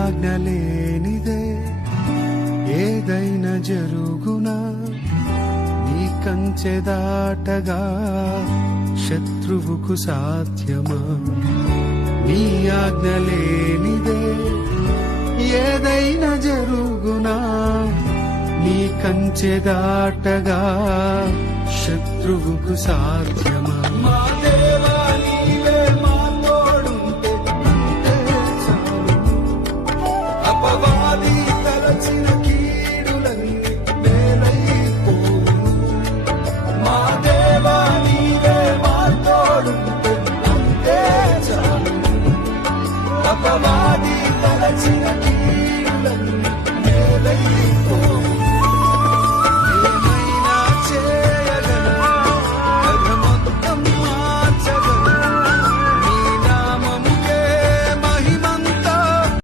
ఆజ్ఞ లేనిదే ఏదైనా జరుగునా, నీ కంచె దాటగా శత్రువుకు సాధ్యమా? నీ ఆజ్ఞ లేనిదే ఏదైనా జరుగునా, నీ కంచె దాటగా శత్రువుకు సాధ్యమా?